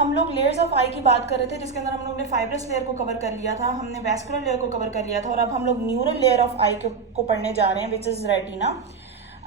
हम लोग layers of आई की बात कर रहे थे, जिसके अंदर हम लोग ने फाइब्रस लेयर को कवर कर लिया था, हमने वैस्कुलर लेयर को कवर कर लिया था, और अब हम लोग न्यूरल लेयर ऑफ आई को पढ़ने जा रहे हैं, विच इज रेटिना।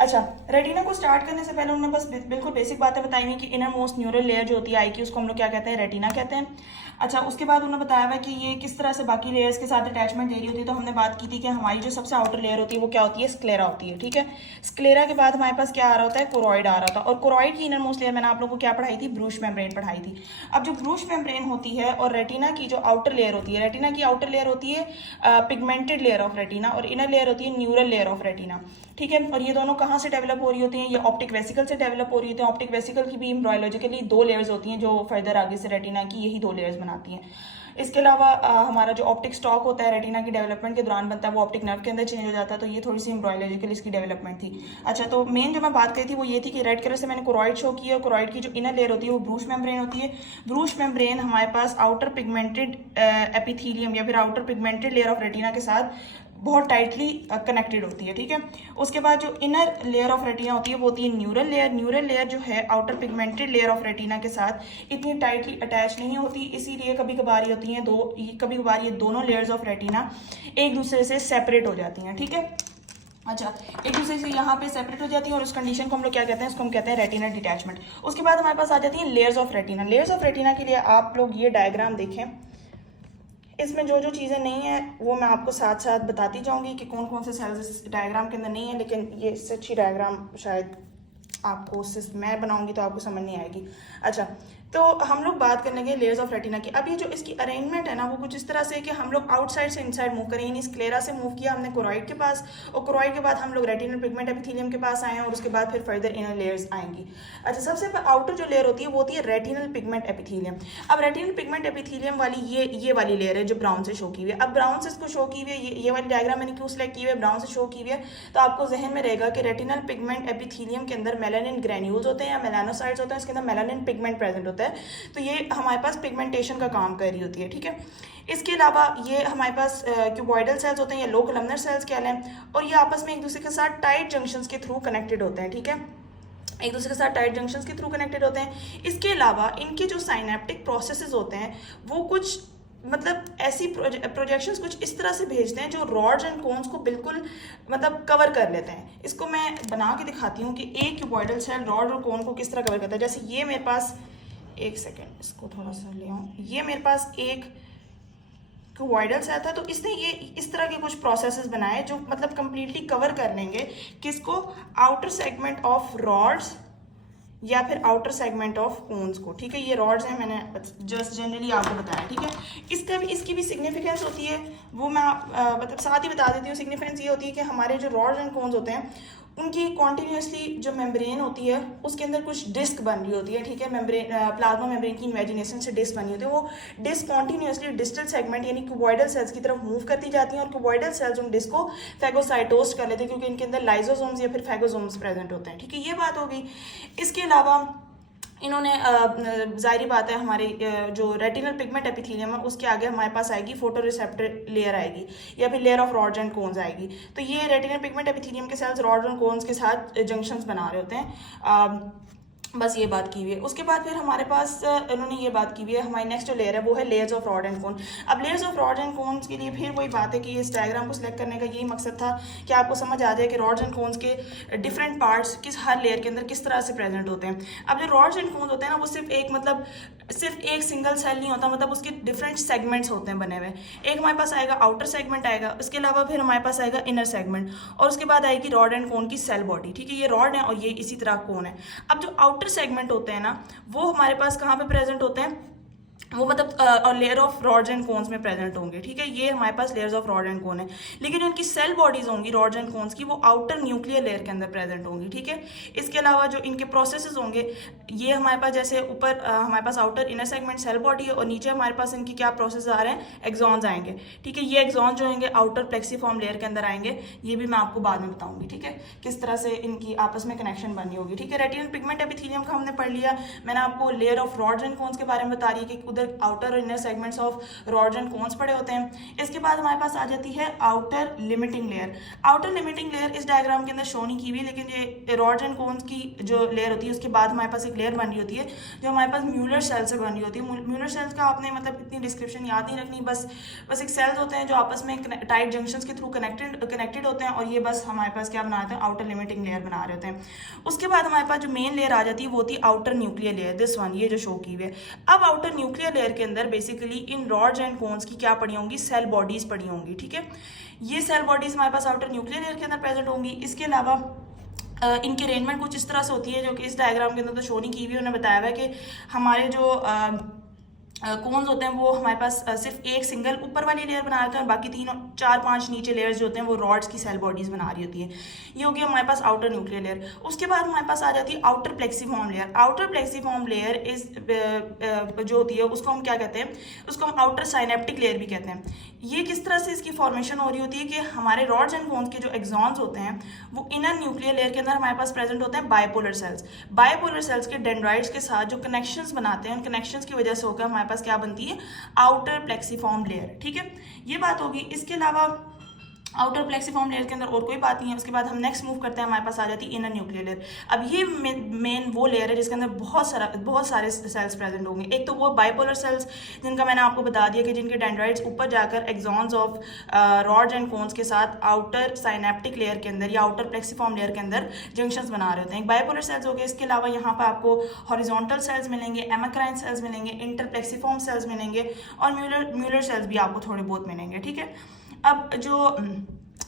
अच्छा, रेटिना को स्टार्ट करने से पहले उन्होंने बस बिल्कुल बेसिक बातें बताई हैं कि इनर मोस्ट न्यूरल लेयर जो होती है आई की, उसको हम लोग क्या कहते हैं, रेटिना कहते हैं। अच्छा, उसके बाद उन्होंने बताया हुआ कि ये किस तरह से बाकी लेयर्स के साथ अटैचमेंट दे रही होती है। तो हमने बात की थी कि हमारी जो सबसे आउटर लेयर होती है वो क्या होती है, स्क्लेरा होती है। ठीक है, स्क्लेरा के बाद हमारे पास क्या आ रहा होता है, कोरॉइड आ रहा था, और कोरॉइड की इनर मोस्ट लेयर मैंने आप लोगों को क्या पढ़ाई थी, ब्रूश मेम्ब्रेन पढ़ाई थी। अब जो ब्रूश मेम्ब्रेन होती है और रेटिना की जो आउटर लेयर होती है, रेटिना की आउटर लेयर होती है पिगमेंटेड लेयर ऑफ रेटिना, और इनर लेयर होती है न्यूरल लेयर ऑफ रेटिना। ठीक है, और ये दोनों कहाँ से डेवलप हो रही होती हैं, ये ऑप्टिक वेसिकल से डेवलप हो रही होती हैं। ऑप्टिक वेसिकल की भी एम्ब्रायोलॉजिकली दो लेयर्स होती हैं, जो फर्दर आगे से रेटिना की यही दो लेयर्स बनाती हैं। इसके अलावा हमारा जो ऑप्टिक स्टॉक होता है रेटिना की डेवलपमेंट के दौरान बनता है, वो ऑप्टिक नर्व के अंदर चेंज हो जाता है। तो ये थोड़ी सी एम्ब्रायोलॉजिकल इसकी डेवलपमेंट थी। अच्छा, तो मेन जो मैं बात करी थी वो ये थी कि रेड कलर से मैंने कोरॉइड शो किया, और कोरॉइड की जो इनर लेयर होती है वो ब्रूश मेम्ब्रेन होती है। ब्रूश मेम्ब्रेन हमारे पास आउटर पिगमेंटेड एपिथेलियम या फिर outer pigmented layer of retina के साथ बहुत टाइटली कनेक्टेड होती है। ठीक है, उसके बाद जो इनर लेयर ऑफ रेटिना होती है वो होती है न्यूरल लेयर। न्यूरल लेयर जो है outer pigmented layer of retina के साथ इतनी टाइटली अटैच नहीं होती, इसीलिए कभी कभार ये होती हैं कभी कभार ये दोनों लेयर्स ऑफ रेटिना एक दूसरे से सेपरेट हो जाती हैं। ठीक है, अच्छा, एक दूसरे से यहाँ पे सेपरेट हो जाती है, और उस कंडीशन को हम लोग क्या कहते हैं, इसको हम कहते हैं रेटिना डिटैचमेंट। उसके बाद हमारे पास आ जाती है layers of retina. Layers of retina के लिए आप लोग ये डायग्राम देखें, इसमें जो जो चीज़ें नहीं है वो मैं आपको साथ साथ बताती जाऊंगी कि कौन कौन से सेल्स इस डायग्राम के अंदर नहीं है, लेकिन ये इससे अच्छी डायग्राम शायद आपको सिर्फ मैं बनाऊंगी तो आपको समझ नहीं आएगी। अच्छा, तो हम लोग बात करने लगे लेयर्स ऑफ रेटिना की। अब ये जो इसकी अरेंजमेंट है ना वो कुछ इस तरह से कि हम लोग आउटसाइड से इनसाइड मूव करें, यानी स्क्लेरा से मूव किया हमने कोरॉइड के पास, और कोरॉइड के बाद हम लोग रेटिनल पिगमेंट एपिथेलियम के पास आए हैं, और उसके बाद फिर फर्दर इनर लेयर्स आएंगी। अच्छा, सबसे आउटर जो लेयर होती है वो होती है रेटिनल पिगमेंट एपिथेलियम। अब रेटिनल पिगमेंट एपिथेलियम वाली ये वाली लेयर है जो ब्राउन से शो की हुई है। अब ब्राउन से इसको शो की हुई है, ये वाली डायग्राम मैंने क्यों सिलेक्ट की हुई है, ब्राउन से शो की हुई है, तो आपको जहन में रहेगा कि रेटिनल पिगमेंट एपिथेलियम के अंदर मेलानिन ग्रैन्यूल्स होते हैं या मेलानोसाइट्स होते हैं, इसके अंदर मेलानिन पिगमेंट प्रेजेंट होता है, तो ये हमारे पास पिगमेंटेशन का काम कर रही होती है। ठीक है, इसके अलावा ये हमारे पास क्यूबॉइडल सेल्स होते हैं या लो कॉलमनर सेल्स कह लें, और ये आपस में एक दूसरे के साथ टाइट जंक्शंस के थ्रू कनेक्टेड होते हैं। ठीक है, एक दूसरे के साथ टाइट जंक्शंस के थ्रू कनेक्टेड होते हैं। इसके अलावा इनके जो साइनेप्टिक प्रोसेसेस होते हैं वो कुछ मतलब ऐसी प्रोजेक्शंस कुछ इस तरह से भेजते हैं जो रॉड्स एंड कोन्स को बिल्कुल मतलब कवर कर लेते हैं। इसको मैं बना के दिखाती हूँ कि एक क्यूबॉइडल सेल रॉड और कोन को किस तरह कवर करता है। जैसे ये मेरे पास, एक सेकेंड इसको थोड़ा सा ले आऊँ, ये मेरे पास एक क्यूबॉइडल सेल था, तो इसने ये इस तरह के कुछ प्रोसेसेस बनाए जो मतलब कंप्लीटली कवर कर लेंगे किसको, आउटर सेगमेंट ऑफ रॉड्स या फिर आउटर सेगमेंट ऑफ कोन्स को। ठीक है, ये रॉड्स हैं, मैंने जस्ट जनरली आपको बताया। ठीक है, इसकी भी सिग्निफिकेंस होती है, वो मैं मतलब साथ ही बता देती हूँ। सिग्निफिकेंस ये होती है कि हमारे जो रॉड्स एंड कोन्स होते हैं उनकी कॉन्टीन्यूसली जो मेम्ब्रेन होती है उसके अंदर कुछ डिस्क बन रही होती है। ठीक है, मेम्ब्रेन प्लाज्मा मेम्ब्रेन की इमेजिनेशन से डिस्क बनी होती है, वो डिस्क कॉन्टीन्यूसली डिस्टल सेगमेंट यानी क्यूबॉइडल सेल्स की तरफ मूव करती जाती हैं, और क्यूबॉइडल सेल्स उन डिस्क को फैगोसाइटोस्ट कर लेते हैं क्योंकि इनके अंदर लाइजोसोम्स या फिर फैगोसोम्स प्रेजेंट होते हैं। ठीक है, ये बात हो गई। इसके अलावा इन्होंने जाहिर बात है हमारे जो रेटिनल पिगमेंट एपिथेलियम है उसके आगे हमारे पास आएगी फोटो रिसेप्टर लेयर आएगी या फिर layer of rods and cones आएगी। तो ये रेटिनल पिगमेंट एपिथेलियम के सेल्स रॉड्स एंड कोन्स के साथ जंक्शंस बना रहे होते हैं। बस ये बात की हुई है। उसके बाद फिर हमारे पास इन्होंने ये बात की हुई है, हमारी नेक्स्ट जो लेयर है वो है layers of rod and cone. अब layers of rod and cones के लिए फिर वही बात है कि इस डायग्राम को सिलेक्ट करने का यही मकसद था कि आपको समझ आ जाए कि रॉड्स एंड कोन्स के डिफरेंट पार्ट्स किस हर लेयर के अंदर किस तरह से प्रेजेंट होते हैं। अब जो रॉड्स एंड कोन्स होते हैं ना वो सिर्फ एक सिंगल सेल नहीं होता, मतलब उसके डिफरेंट सेगमेंट्स होते हैं बने हुए। एक हमारे पास आएगा आउटर सेगमेंट आएगा, उसके अलावा फिर हमारे पास आएगा इनर सेगमेंट, और उसके बाद आएगी रॉड एंड कोन की सेल बॉडी। ठीक है, ये रॉड है और ये इसी तरह कोन है। अब जो आउटर सेगमेंट होते हैं ना वो हमारे पास कहाँ पे प्रेजेंट होते हैं, वो मतलब और layer of rods and cones में प्रेजेंट होंगे। ठीक है, ये हमारे पास layers of rod and cone है, लेकिन इनकी सेल बॉडीज होंगी रॉड्स एंड कोन्स की वो आउटर न्यूक्लियर लेयर के अंदर प्रेजेंट होंगी। ठीक है, इसके अलावा जो इनके प्रोसेसेस होंगे ये हमारे पास जैसे ऊपर हमारे पास outer inner segment cell body है और नीचे हमारे पास इनकी क्या प्रोसेस आ रहे हैं, एक्सॉन्स आएंगे। ठीक है, ये एक्सॉन जो होंगे आउटर प्लेक्सीफॉर्म लेयर के अंदर आएंगे, ये भी मैं आपको बाद में बताऊंगी। ठीक है, किस तरह से इनकी आपस में कनेक्शन बनी होगी। ठीक है, रेटिनल पिगमेंट एपिथेलियम का हमने पढ़ लिया, मैंने आपको layer of rods and cones के बारे में बता रही है कि उधर अंदर आउटर और inner segments of rods and cones पड़े होते हैं। इसके बाद हमारे पास आ जाती है outer limiting layer. Outer limiting layer इस डायग्राम के अंदर शो नहीं की हुई, लेकिन ये रॉड्स एंड कोन्स की जो लेयर होती है उसके बाद हमारे पास एक लेयर बन रही होती है जो हमारे पास म्यूलर सेल से बन रही होती है। म्यूलर सेल्स का आपने मतलब इतनी डिस्क्रिप्शन याद नहीं रखनी, बस एक सेल्स होते हैं जो आपस में टाइट जंक्शंस के थ्रू कनेक्टेड होते हैं, और ये बस हमारे पास क्या बनाते हैं, आउटर लिमिटिंग लेयर बना रहे होते हैं। उसके बाद हमारे पास जो मेन लेयर आ जाती है वो होती है outer nuclear layer, this one, ये जो शो की हुई है। अब आउटर न्यूक्लियर लेयर के अंदर बेसिकली इन रॉड्स एंड कोन्स की क्या पड़ी होंगी, सेल बॉडीज पड़ी होंगी, ठीक है। ये सेल बॉडीज हमारे पास आउटर न्यूक्लियर लेयर के अंदर प्रेजेंट होंगी। इसके अलावा इनकी अरेंजमेंट कुछ इस तरह से होती है जो कि इस डायग्राम के अंदर तो शो नहीं की हुई। उन्होंने बताया हुआ है कि हमारे जो कोन्स होते हैं वो हमारे पास सिर्फ एक सिंगल ऊपर वाली लेयर बना रहे हैं और बाकी 3-4-5 नीचे लेयर्स जो होते हैं वो रॉड्स की सेल बॉडीज बना रही होती है। ये हो गया हमारे पास आउटर न्यूक्लियर लेयर। उसके बाद हमारे पास आ जाती है outer plexiform layer. Outer plexiform layer is जो होती है उसको हम क्या कहते हैं, उसको हम आउटर साइनेप्टिक लेयर भी कहते हैं। ये किस तरह से इसकी फॉर्मेशन हो रही होती है कि हमारे रॉड्स एंड कोन्स के जो एक्सॉन्स होते हैं वो इनर न्यूक्लियर लेयर के अंदर हमारे पास प्रेजेंट होते हैं बायपोलर सेल्स। बायपोलर सेल्स के डेंड्राइट्स के साथ जो कनेक्शंस बनाते हैं उन कनेक्शंस की वजह से होकर हमारे पास क्या बनती है, आउटर प्लेक्सीफॉर्म लेयर, ठीक है। ये बात होगी। इसके अलावा आउटर प्लेक्सीफॉर्म लेयर के अंदर और कोई बात नहीं है। उसके बाद हम नेक्स्ट मूव करते हैं, हमारे पास आ जाती है इनर न्यूक्लियर लेयर। अब ये मेन वो लेयर है जिसके अंदर बहुत सारे सेल्स प्रेजेंट होंगे। एक तो वो बाइपोलर सेल्स जिनका मैंने आपको बता दिया कि जिनके डेंड्राइट्स ऊपर जाकर axons of rods and cones के साथ आउटर साइनेप्टिक लेयर के अंदर या आउटर प्लेक्सीफॉर्म लेयर के अंदर जंक्शंस बना रहे होते हैं। एक बाइपोलर सेल्स हो गए। इसके अलावा यहाँ पर आपको हॉरिजॉन्टल सेल्स मिलेंगे, एमाक्राइन सेल्स मिलेंगे, इंटरप्लेक्सीफॉर्म सेल्स मिलेंगे और म्यूलर सेल्स भी आपको थोड़े बहुत मिलेंगे, ठीक है। अब जो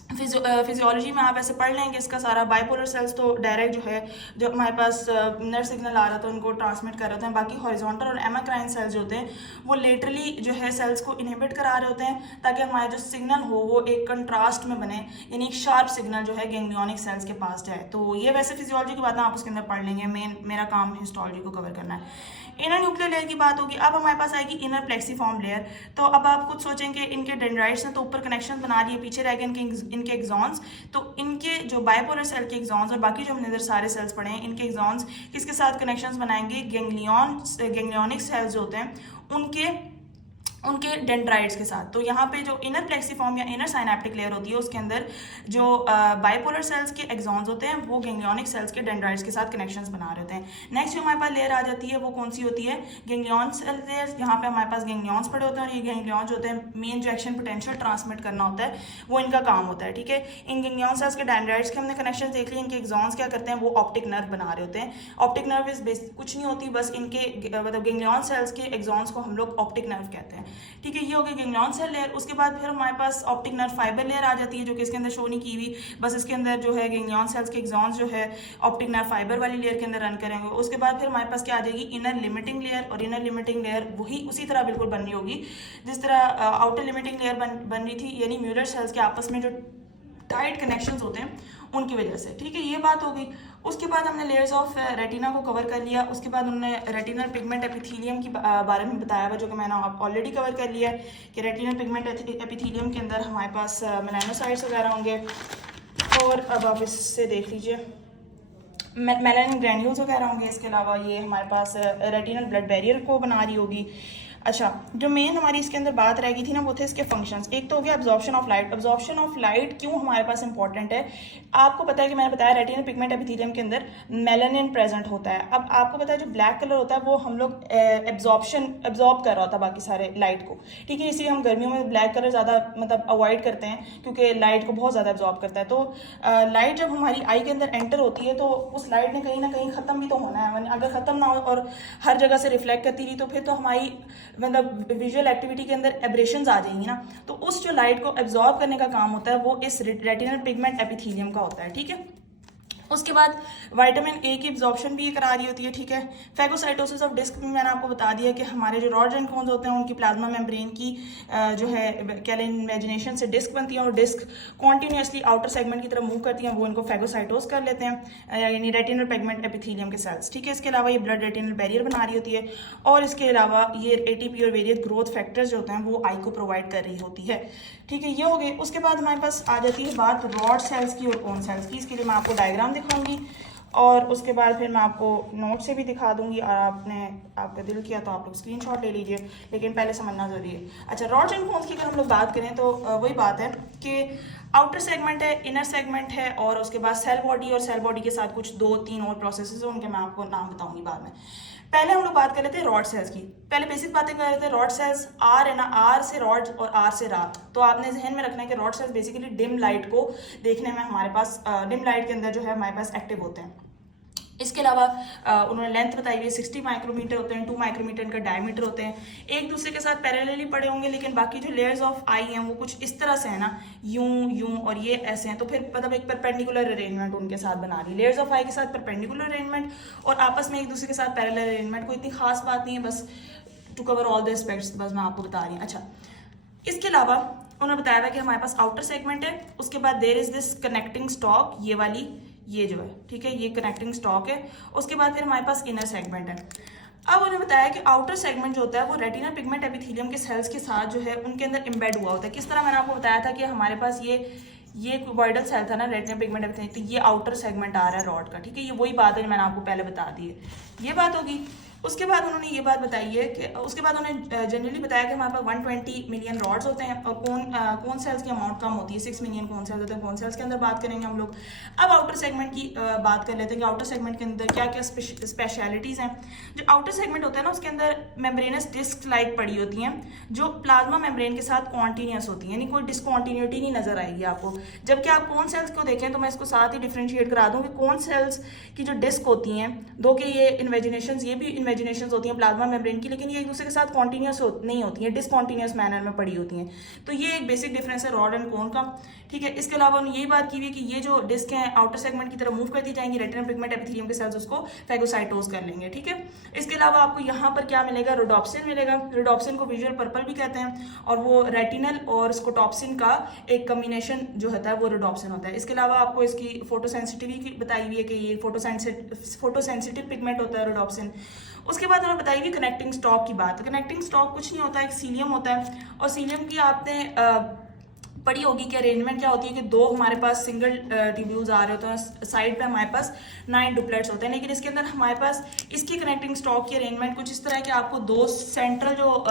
फिजियोलॉजी में आप ऐसे पढ़ लेंगे इसका सारा, बाइपोलर सेल्स तो डायरेक्ट जो है जो हमारे पास नर्व सिग्नल आ रहा था उनको ट्रांसमिट कर रहे होते हैं। बाकी हॉरिजॉन्टल और एमाक्राइन सेल्स जो होते हैं वो लेटरली जो है सेल्स को इनहिबिट करा रहे होते हैं ताकि हमारा जो सिग्नल हो वो एक कंट्रास्ट में बने, यानी एक शार्प सिग्नल जो है गैंग्लियोनिक सेल्स के पास जाए। तो ये वैसे फिजियोलॉजी की बातें आप उसके अंदर पढ़ लेंगे, मेरा काम हिस्टोलॉजी को कवर करना है। इनर न्यूक्लियर लेयर की बात होगी। अब हमारे पास आएगी इनर प्लेक्सीफॉर्म लेयर। तो अब आप खुद सोचेंगे इनके डेंड्राइट्स ने तो ऊपर कनेक्शन बना दिए, पीछे रह गए इनके एक्सॉन्स। तो इनके जो बाइपोलर सेल के एक्सॉन्स और बाकी जो हमने इधर सारे सेल्स पढ़े हैं इनके एक्सॉन्स किसके साथ कनेक्शंस बनाएंगे, गैंग्लियोनिक सेल्स जो होते हैं उनके डेंड्राइट्स के साथ। तो यहाँ पे जो इनर प्लेक्सीफॉर्म या इनर साइनेप्टिक लेयर होती है उसके अंदर जो बाइपोलर सेल्स के एक्सॉन्स होते हैं वो गैंग्लियोनिक सेल्स के डेंड्राइट्स के साथ कनेक्शंस बना रहे होते हैं। नेक्स्ट जो हमारे पास लेयर आ जाती है वो कौन सी होती है, गैंग्लियन सेल लेयर। यहाँ पे हमारे पास गैंग्लियंस पड़े होते हैं और ये गैंग्लियंस होते हैं मेन जो एक्शन पोटेंशियल ट्रांसमिट करना होता है वो इनका काम होता है, ठीक है। इन गैंग्लियन सेल्स के डेंड्राइट्स के हमने कनेक्शन देख लिए। इनके एक्सॉन्स क्या करते हैं, वो ऑप्टिक नर्व बना रहे होते हैं। ऑप्टिक नर्व इज कुछ नहीं होती, बस इनके मतलब गैंग्लियन सेल्स के एक्सॉन्स को हम लोग ऑप्टिक नर्व कहते हैं, ठीक है। ये हो गया गैंग्लियन सेल लेयर। उसके बाद फिर हमारे पास ऑप्टिक नर्व फाइबर लेयर आ जाती है जो कि इसके अंदर शो नहीं की हुई, बस इसके अंदर जो है गैंग्लियन सेल्स के एक्सॉन्स जो है ऑप्टिक नर्व फाइबर वाली लेयर के अंदर रन करेंगे। उसके बाद फिर हमारे पास क्या आ जाएगी, इनर लिमिटिंग लेयर। और इनर लिमिटिंग लेयर वही उसी तरह बिल्कुल बननी होगी जिस तरह आउटर लिमिटिंग लेयर बन रही थी, यानी म्यूलर सेल्स के आपस में जो टाइट कनेक्शंस होते हैं उनकी वजह से, ठीक है। ये बात हो गई। उसके बाद हमने लेयर्स ऑफ रेटिना को कवर कर लिया। उसके बाद उन्होंने रेटिनल पिगमेंट एपिथेलियम की बारे में बताया हुआ जो कि मैंने ऑलरेडी कवर कर लिया है कि रेटिनल पिगमेंट एपिथेलियम के अंदर हमारे पास मेलानोसाइट्स वगैरह होंगे। और अब आप इससे देख लीजिए मेलानिन ग्रैन्यूल्स वगैरह होंगे। इसके अलावा ये हमारे पास रेटिनल ब्लड बैरियर को बना रही होगी। अच्छा, जो मेन हमारी इसके अंदर बात रह गई थी ना वो थे इसके फंक्शंस। एक तो हो गया absorption of light. Absorption of light क्यों हमारे पास इंपॉर्टेंट है, आपको पता है कि मैंने बताया रेटिनल पिगमेंट एपिथेलियम के अंदर मेलानिन प्रेजेंट होता है। अब आपको पता है जो ब्लैक कलर होता है वो हम लोग एब्जॉर्ब कर रहा होता है बाकी सारे लाइट को, ठीक है। इसलिए हम गर्मियों में ब्लैक कलर ज़्यादा मतलब अवॉइड करते हैं क्योंकि लाइट को बहुत ज़्यादा एब्जॉर्ब करता है। तो लाइट जब हमारी आई के अंदर एंटर होती है तो उस लाइट ने कहीं ना कहीं ख़त्म भी तो होना है। अगर ख़त्म ना हो और हर जगह से रिफ्लेक्ट करती रही तो फिर तो हमारी मतलब विजुअल एक्टिविटी के अंदर एब्रेशंस आ जाएंगी ना। तो उस जो लाइट को एब्जॉर्ब करने का काम होता है वो इस रेटिनल पिगमेंट एपिथेलियम का होता है, ठीक है। उसके बाद विटामिन ए की एब्जॉर्प्शन भी करा रही होती है, ठीक है। फैगोसाइटोसिस ऑफ डिस्क भी मैंने आपको बता दिया कि हमारे जो रॉड्स एंड कोन्स होते हैं उनकी प्लाज्मा मेम्ब्रेन की जो है क्या इमेजिनेशन से डिस्क बनती है और डिस्क कॉन्टीन्यूसली आउटर सेगमेंट की तरफ मूव करती हैं, वो इनको फैगोसाइटोस कर लेते हैं, यानी रेटिनल पिगमेंट एपिथेलियम के सेल्स, ठीक है। इसके अलावा ये ब्लड रेटिनल बैरियर बना रही होती है और इसके अलावा ये एटीपी और वेरियस ग्रोथ फैक्टर्स जो होते हैं वो आई को प्रोवाइड कर रही होती है, ठीक है। ये हो गए। उसके बाद हमारे पास आ जाती है बात रॉड सेल्स की और कोन सेल्स की। इसके लिए मैं आपको डायग्राम दिखाऊंगी और उसके बाद फिर मैं आपको नोट से भी दिखा दूंगी, और आपका दिल किया तो आप लोग स्क्रीनशॉट ले लीजिए, लेकिन पहले समझना ज़रूरी है। अच्छा, रॉड्स एंड कोन्स की अगर हम लोग बात करें तो वही बात है कि आउटर सेगमेंट है, इनर सेगमेंट है, और उसके बाद सेल बॉडी, और सेल बॉडी के साथ कुछ 2-3 और प्रोसेसेस हैं, उनके मैं आपको नाम बताऊंगी बाद में। पहले हम लोग बात कर रहे थे रॉड सेल्स की। पहले बेसिक बातें कर रहे थे। रॉड सेल्स आर है ना, आर से रॉड और आर से रात। तो आपने जहन में रखना है कि rod sales basically dim light को देखने में हमारे पास, डिम लाइट के अंदर जो है हमारे पास एक्टिव होते हैं। इसके अलावा उन्होंने लेंथ बताई हुई है, 60 माइक्रोमीटर होते हैं, 2 माइक्रोमीटर इनका डायमीटर होते हैं, एक दूसरे के साथ पैरेलली पड़े होंगे, लेकिन बाकी जो लेयर्स ऑफ आई हैं वो कुछ इस तरह से है ना, यूं और ये ऐसे हैं, तो फिर मतलब एक परपेंडिकुलर अरेंजमेंट उनके साथ बना रही है। लेयर्स ऑफ आई के साथ परपेंडिकुलर अरेंजमेंट और आपस में एक दूसरे के साथ पैरेलल अरेंजमेंट, कोई इतनी खास बात नहीं है, बस to cover all the aspects बस मैं आपको बता रही हूँ। अच्छा, इसके अलावा उन्होंने बताया था कि हमारे पास आउटर सेगमेंट है, उसके बाद there is this connecting stalk, ये वाली, ये जो है, ठीक है, ये कनेक्टिंग स्टॉक है। उसके बाद फिर हमारे पास इनर सेगमेंट है। अब उन्होंने बताया कि आउटर सेगमेंट जो होता है वो रेटिना पिगमेंट एपिथेलियम के सेल्स के साथ जो है उनके अंदर एम्बेड हुआ होता है। किस तरह, मैंने आपको बताया था कि हमारे पास ये क्यूबॉइडल सेल था ना, रेटिना पिगमेंट एपिथेलियम, तो ये आउटर सेगमेंट आ रहा है रॉड का, ठीक है, ये वही बात है जो मैंने आपको पहले बता दी है, ये बात होगी। उसके बाद उन्होंने ये बात बताई है कि उसके बाद उन्होंने जनरली बताया कि हमारे पास 120 मिलियन रॉड्स होते हैं, और कौन सेल्स की अमाउंट कम होती है, 6 मिलियन कौन सेल्स होते हैं, कौन सेल्स के अंदर बात करेंगे हम लोग। अब आउटर सेगमेंट की बात कर लेते हैं कि आउटर सेगमेंट के अंदर क्या क्या स्पेशलिटीज़ हैं। जो आउटर सेगमेंट होता है ना, उसके अंदर मेम्ब्रेनस डिस्क लाइक पड़ी होती हैं, जो प्लाज्मा मेम्ब्रेन के साथ कॉन्टीन्यूस होती हैं, यानी कोई डिसकॉन्टीन्यूटी नहीं नजर आएगी आपको। जबकि आप कौन सेल्स को देखें तो मैं इसको साथ ही डिफ्रेंशिएट करा दूँ कि कौन सेल्स की जो डिस्क होती हैं, दो कि ये इन्वेजिनेशंस, ये भी इन्वेजिनेशंस होती हैं प्लाज्मा मेम्ब्रेन की, लेकिन ये एक दूसरे के साथ कॉन्टीन्यूस नहीं होती हैं, डिसकॉन्टीन्यूस मैनर में पड़ी होती हैं। तो ये एक बेसिक डिफरेंस है रॉड एंड कोन का, ठीक है। इसके अलावा उन्होंने यही बात की हुई है कि ये जो डिस्क हैं आउटर सेगमेंट की तरफ मूव करती जाएंगी, रेटिना पिगमेंट एपिथेलियम के सेल्स उसको फैगोसाइटोज कर लेंगे, ठीक है। इसके अलावा आपको यहाँ पर क्या मिलेगा, रोडोप्सिन मिलेगा। रोडोप्सिन को विजुअल पर्पल भी कहते हैं, और वो रेटिनल और स्कोटॉप्सिन का एक कम्बिनेशन जो होता है वो रोडोप्सिन होता है। इसके अलावा आपको इसकी फोटोसेंसिटिविटी बताई हुई है कि ये फोटोसेंसिटिव पिगमेंट होता है रोडोप्सिन। उसके बाद उन्होंने बताई हुई कनेक्टिंग स्टॉक की बात। कनेक्टिंग स्टॉक कुछ नहीं होता है, एक सीलियम होता है, और सीलियम की आपने पढ़ी होगी कि अरेंजमेंट क्या होती है कि दो हमारे पास सिंगल ट्यूब्यूल्स आ रहे होते हैं, साइड पे हमारे पास 9 डुप्लेट्स होते हैं, लेकिन इसके अंदर हमारे पास इसकी कनेक्टिंग स्टॉक की अरेंजमेंट कुछ इस तरह है कि आपको दो सेंट्रल जो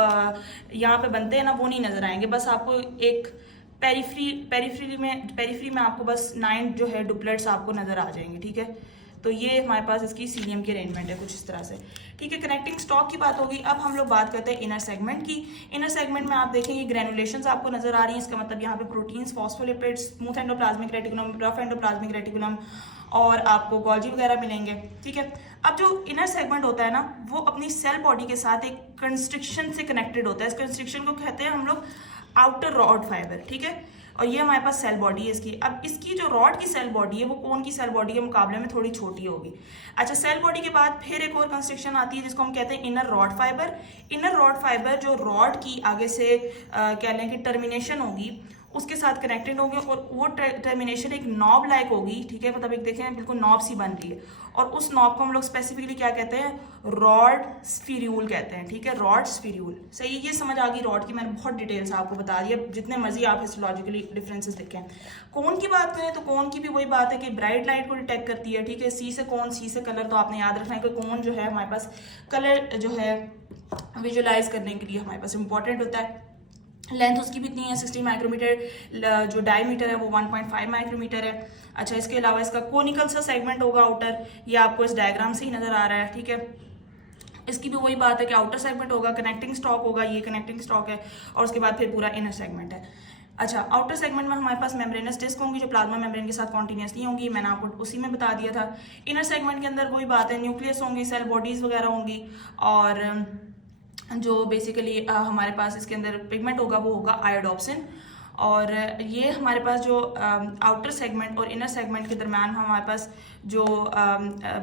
यहाँ पे बनते हैं ना वो नहीं नजर आएंगे, बस आपको एक पेरिफ्री में आपको बस 9 जो है डुप्लेट्स आपको नजर आ जाएंगे, ठीक है। तो ये हमारे पास इसकी सीलियम की अरेंजमेंट है कुछ इस तरह से, ठीक है। कनेक्टिंग स्टॉक की बात होगी। अब हम लोग बात करते हैं इनर सेगमेंट की। इनर सेगमेंट में आप देखेंगे ग्रेनुलेशंस आपको नजर आ रही हैं, इसका मतलब यहाँ पे proteins, phospholipids, smooth endoplasmic reticulum, rough endoplasmic reticulum, और आपको गोल्जी वगैरह मिलेंगे, ठीक है। अब जो इनर सेगमेंट होता है ना, वो अपनी सेल बॉडी के साथ एक कंस्ट्रिक्शन से कनेक्टेड होता है। इस कंस्ट्रिक्शन को कहते हैं हम लोग आउटर रॉड फाइबर, ठीक है। और ये हमारे पास सेल बॉडी है इसकी। अब इसकी जो रॉड की सेल बॉडी है वो कोन की सेल बॉडी के मुकाबले में थोड़ी छोटी होगी। अच्छा, सेल बॉडी के बाद फिर एक और कंस्ट्रक्शन आती है जिसको हम कहते हैं inner rod fibre. Inner rod fibre जो रॉड की आगे से कह लें कि टर्मिनेशन होगी उसके साथ कनेक्टेड होंगे, और वो टर्मिनेशन एक नॉब लाइक होगी, ठीक है। मतलब एक देखें बिल्कुल नॉब सी बन रही है, और उस नॉब को हम लोग स्पेसिफिकली क्या कहते हैं, रॉड स्फीरियूल कहते हैं, ठीक है, रॉड स्फीरियूल। सही, ये समझ आ गई रॉड की, मैंने बहुत डिटेल से आपको बता दिया, जितने मर्जी आप हिस्टोलॉजिकली डिफरेंसेस देखें। कोन की बात करें तो कोन की भी वही बात है कि ब्राइट लाइट को डिटेक्ट करती है, ठीक है। सी से कोन, सी से कलर, तो आपने याद रखना है कि कोन जो है हमारे पास कलर जो है विजुअलाइज करने के लिए हमारे पास इंपॉर्टेंट होता है। लेंथ उसकी भी इतनी है 60 माइक्रोमीटर, जो डायमीटर है वो 1.5 माइक्रोमीटर है। अच्छा, इसके अलावा इसका कोनिकल सा सेगमेंट होगा आउटर, ये आपको इस डायग्राम से ही नजर आ रहा है, ठीक है। इसकी भी वही बात है कि आउटर सेगमेंट होगा, कनेक्टिंग स्टॉक होगा, ये कनेक्टिंग स्टॉक है, और उसके बाद फिर पूरा इनर सेगमेंट है। अच्छा, आउटर सेगमेंट में हमारे पास मेम्ब्रेनस डिस्क होंगी जो प्लाज्मा मेम्ब्रेन के साथ कॉन्टिन्यूस नहीं होंगी, मैंने आपको उसी में बता दिया था। इनर सेगमेंट के अंदर वही बात है, न्यूक्लियस होंगी, सेल बॉडीज वगैरह होंगी, और जो बेसिकली हमारे पास इसके अंदर पिगमेंट होगा वो होगा आयोडोप्सिन। और ये हमारे पास जो आउटर सेगमेंट और इनर सेगमेंट के दरम्यान हमारे पास जो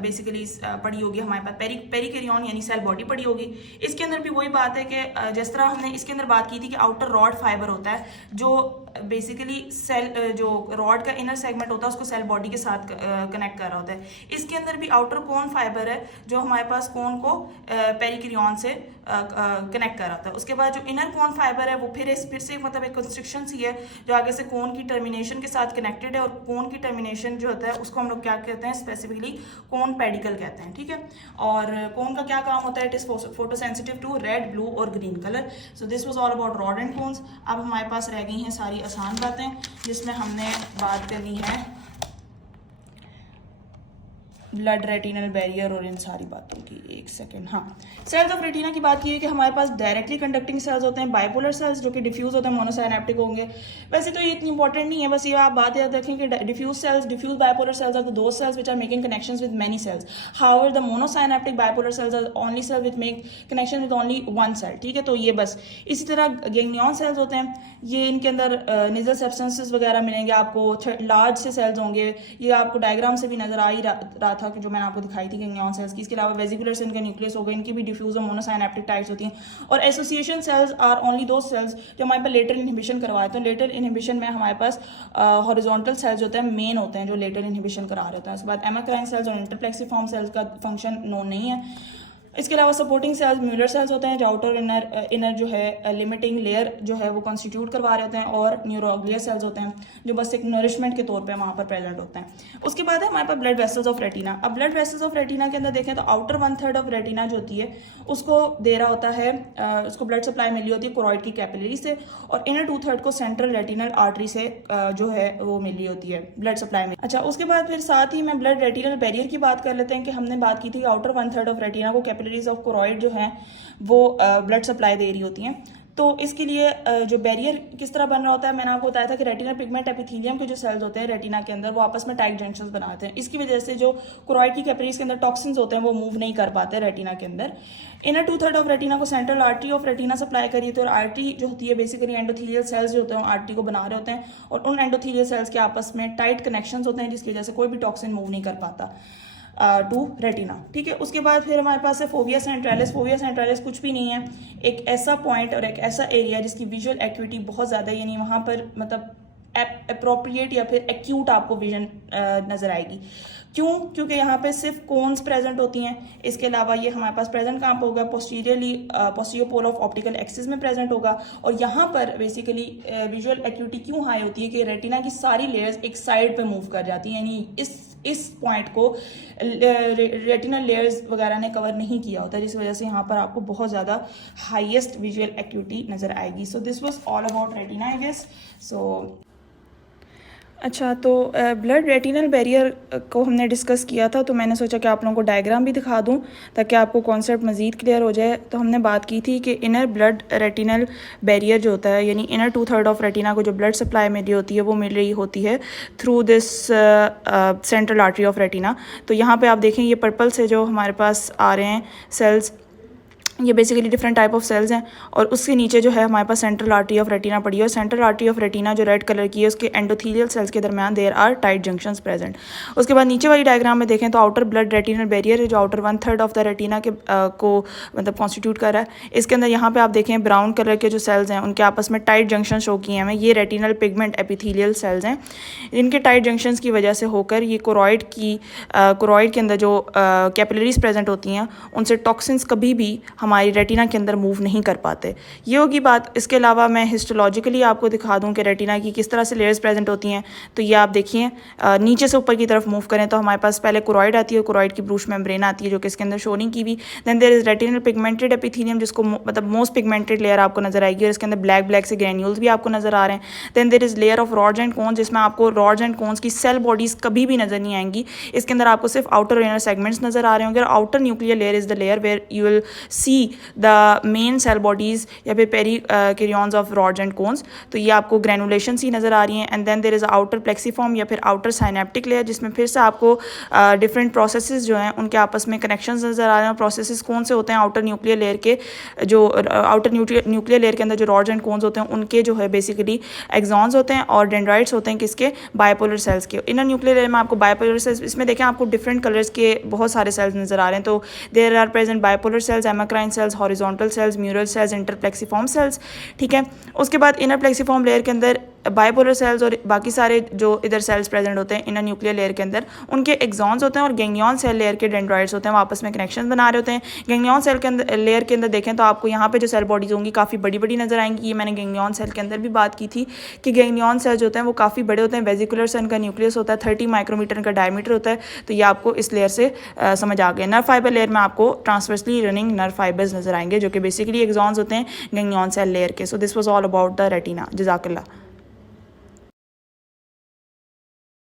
बेसिकली पड़ी होगी हमारे पास पेरिकेरियन यानी सेल बॉडी पड़ी होगी। इसके अंदर भी वही बात है कि जिस तरह हमने इसके अंदर बात की थी कि आउटर रॉड फाइबर होता है जो बेसिकली सेल जो रॉड का इनर सेगमेंट होता है उसको सेल बॉडी के साथ कनेक्ट कर रहा होता है। इसके अंदर भी आउटर कोन फाइबर है जो हमारे पास कोन को पेरिक्रियन से कनेक्ट कर रहा था। उसके बाद जो इनर कोन फाइबर है वो फिर से मतलब एक कंस्ट्रक्शन सी है जो आगे से कोन की टर्मिनेशन के साथ कनेक्टेड है, और कोन की टर्मिनेशन जो होता है उसको हम लोग क्या कहते हैं, स्पेसिफिकली कोन पेडिकल कहते हैं, ठीक है। और कोन का क्या काम होता है, it is photosensitive to red, blue और green colour. So this was all about rod and cones. अब हमारे पास रह गई हैं सारी आसान बातें जिसमें हमने बात करनी है ब्लड रेटिनल बैरियर और इन सारी बातों की। एक सेकेंड, हाँ, सेल्स ऑफ रेटिना की बात की है कि हमारे पास डायरेक्टली कंडक्टिंग सेल्स होते हैं, बाइपोलर सेल्स जो कि डिफ्यूज होते हैं, मोनोसाइनेप्टिक होंगे। वैसे तो ये इतनी इंपॉर्टेंट नहीं है, बस ये आप बात याद रखें कि diffuse bipolar cells are those cells which are making connections with many cells. However the monosynaptic bipolar cells are only cell which make connection with only one cell, ठीक है। तो ये बस इसी तरह गैंग्लियन सेल्स होते हैं, ये इनके अंदर निजल सब्सटेंसेस वगैरह मिलेंगे आपको, लार्ज से सेल्स होंगे। ये आपको डायग्राम से भी नजर आ ही रहा था कि जो मैंने आपको दिखाई थी गैंग्लियन सेल्स की। इसके अलावा वेजिकुलर से इनका न्यूक्लियस होगा, इनकी भी डिफ्यूज और मोनोसाइनेप्टिक टाइप्स होती हैं। और एसोसिएशन सेल्स आर ओनली दो सेल्स जो हमारे पास लेटरल इनहिबिशन करवाते हैं। लेटरल इनहिबिशन में हमारे पास हॉरिजॉन्टल सेल्स होते हैं, मेन होते हैं जो लेटरल इनहिबिशन करा रहे होते हैं। उसके बाद एमाक्राइन सेल्स और इंटरप्लेक्सिफॉर्म सेल्स का फंक्शन नोन नहीं है। इसके अलावा सपोर्टिंग सेल्स म्यूलर सेल्स होते हैं जो आउटर इनर जो है लिमिटिंग लेयर जो है वो कॉन्स्टिट्यूट करवा रहे होते हैं, और न्यूरोग्लियर सेल्स होते हैं जो बस एक नरिशमेंट के तौर पे वहाँ पर प्रेजेंट होते हैं। उसके बाद है हमारे पास ब्लड वेसल्स ऑफ रेटिना। अब ब्लड वेसल्स ऑफ रेटिना के अंदर देखें तो आउटर 1/3 ऑफ रेटिना जो होती है उसको दे रहा होता है, उसको ब्लड सप्लाई मिली होती है कोरॉइड की कैपिलरी से, और इनर 2/3 को सेंट्रल रेटिनल आर्टरी से जो है वो मिली होती है ब्लड सप्लाई में। अच्छा, उसके बाद फिर साथ ही मैं ब्लड रेटिनल बैरियर की बात कर लेते हैं कि हमने बात की थी आउटर 1/3 ऑफ रेटिना को कैपिलरीज ऑफ कोरॉइड जो है वो ब्लड सप्लाई दे रही होती हैं। तो इसके लिए जो बैरियर किस तरह बन रहा होता है, मैंने आपको बताया था कि रेटिना पिगमेंट एपिथेलियम के जो सेल्स होते हैं रेटिना के अंदर वो आपस में टाइट जंक्शंस बनाते हैं। इसकी वजह से जो कोरॉइड की कैपिलरीज के अंदर टॉक्सिन्स होते हैं वो मूव नहीं कर पाते रेटिना के अंदर। इनर 2/3 ऑफ रेटिना को central artery of retina supply करी थी, और आर्टरी जो होती है बेसिकली एंडोथेलियल सेल्स जो होते हैं आर्टरी को बना रहे होते हैं, और उन एंडोथेलियल सेल्स के आपस में टाइट कनेक्शंस होते हैं जिसकी वजह से कोई भी टॉक्सिन मूव नहीं कर पाता टू रेटिना, ठीक है। उसके बाद फिर हमारे पास है फोविया सेंट्रैलिस। फोविया सेंट्रैलिस कुछ भी नहीं है, एक ऐसा पॉइंट और एक ऐसा एरिया जिसकी विजुअल एक्यूटी बहुत ज़्यादा है, यानी वहाँ पर मतलब अप्रोप्रिएट या फिर एक्यूट आपको विजन नज़र आएगी। क्यों? क्योंकि यहाँ पे सिर्फ कोन्स प्रेजेंट होती हैं। इसके अलावा ये हमारे पास प्रेजेंट कहाँ पर होगा, posterior pole of optical axis में प्रेजेंट होगा। और यहाँ पर बेसिकली विजुअल एक्यूटी क्यों हाई होती है कि रेटिना की सारी लेयर्स एक साइड पे मूव कर जाती हैं, यानी इस पॉइंट को रेटिनल लेयर्स वगैरह ने कवर नहीं किया होता, जिस वजह से यहाँ पर आपको बहुत ज़्यादा हाईएस्ट विजुअल एक्यूटी नज़र आएगी। So this was all about retina I guess. So अच्छा, तो ब्लड रेटिनल बैरियर को हमने डिस्कस किया था, तो मैंने सोचा कि आप लोगों को डायग्राम भी दिखा दूं ताकि आपको कॉन्सेप्ट मज़ीद क्लियर हो जाए। तो हमने बात की थी कि इनर ब्लड रेटिनल बैरियर जो होता है, यानी इनर 2/3 ऑफ रेटिना को जो ब्लड सप्लाई मिल रही होती है वो मिल रही होती है through this central artery of retina. तो यहाँ पर आप देखें ये पर्पल से जो हमारे पास आ रहे हैं सेल्स, ये basically different type of cells हैं, और उसके नीचे जो है हमारे पास सेंट्रल आर्टरी ऑफ रेटिना पड़ी है। और सेंट्रल आर्टरी ऑफ रेटिना जो रेड कलर की है उसके एंडोथेलियल सेल्स के दरमियान there are tight junctions present. उसके बाद नीचे वाली डायग्राम में देखें तो आउटर ब्लड रेटिनल बैरियर है जो आउटर 1/3 ऑफ द रेटिना के को मतलब कॉन्स्टिट्यूट कर रहा है। इसके अंदर यहाँ पे आप देखें ब्राउन कलर के जो सेल्स हैं उनके आपस में टाइट जंक्शन शो किए हैं, ये रेटिनल पिगमेंट एपिथेलियल सेल्स हैं। इनके टाइट जंक्शंस की वजह से होकर ये कोरॉइड के अंदर जो कैपिलरीज प्रेजेंट होती हैं उनसे टॉक्सिन्स कभी भी हमारी रेटिना के अंदर मूव नहीं कर पाते। ये होगी बात। इसके अलावा मैं हिस्टोलॉजिकली आपको दिखा दूं कि रेटिना की किस तरह से लेयर्स प्रेजेंट होती हैं। तो ये आप देखिए नीचे से ऊपर की तरफ मूव करें तो हमारे पास पहले कोरॉइड आती है, कोरॉइड की ब्रूश मेम्ब्रेन आती है जो कि इसके अंदर शो नहीं की हुई। Then there is retinal pigmented epithelium जिसको मतलब मोस्ट पिगमेंटेड लेयर आपको नजर आएगी, और इसके अंदर ब्लैक से ग्रेन्यूल्स भी आपको नजर आ रहे हैं। Then there is layer of rods and cones जिसमें आपको रॉड्स एंड कोन्स की सेल बॉडीज कभी भी नजर नहीं आएंगी। इसके अंदर आपको सिर्फ आउटर और इनर सेगमेंट्स नजर आ रहे होंगे। और outer nuclear layer is the layer where you will see the main cell bodies या फिर perikaryons of rods and cones. तो ये आपको ग्रेनुलेशन सी नजर आ रही हैं। And then there is outer plexiform या फिर आउटर साइनेप्टिक लेयर जिसमें फिर से आपको डिफरेंट प्रोसेसेस जो हैं उनके आपस में कनेक्शंस नजर आ रहे हैं। प्रोसेसेस कौन से होते हैं? आउटर न्यूक्लियर लेयर के जो आउटर न्यूक्लियर लेयर के अंदर जो रॉड्स एंड कोन्स होते हैं उनके जो है बेसिकली एक्सॉन्स होते हैं और डेंड्राइट्स होते हैं किसके? बाइपोलर सेल्स के। इनर न्यूक्लियर लेयर में आपको बाइपोलर सेल्स, इसमें देखें आपको डिफरेंट कलर्स के बहुत सारे सेल्स नजर आ रहे हैं। तो there are present bipolar cells, amacrine cells, horizontal cells, Muller cells, interplexiform cells, ठीक है। उसके बाद इनर प्लेक्सीफॉर्म लेयर के अंदर बाइपोलर सेल्स और बाकी सारे जो इधर सेल्स प्रेजेंट होते हैं इन न्यूक्लियर लेयर के अंदर, उनके एक्सॉन्स होते हैं और गैंग्लियन सेल लेयर के डेंड्राइड्स होते हैं, वो आपस में कनेक्शन बना रहे होते हैं। गैंग्लियन सेल के अंदर लेयर के अंदर देखें तो आपको यहाँ पे जो सेल बॉडीज होंगी काफ़ी बड़ी बड़ी नजर आएंगी। ये मैंने गैंग्लियन सेल के अंदर भी बात की थी कि गैंग्लियन सेल जो होते हैं वो काफ़ी बड़े होते हैं। वेजिकुलर सेल का न्यूक्लियस होता है 30 माइक्रोमीटर का डायमीटर होता है। तो ये आपको इस लेयर से समझ आ गया। नर्व फाइबर लेयर में आपको ट्रांसवर्सली रनिंग नर्व फाइबर्स नजर आएंगे जो कि बेसिकली एक्सॉन्स होते हैं गैंग्लियन सेल लेयर के। So this was all about the retina. जज़ाकल्लाह।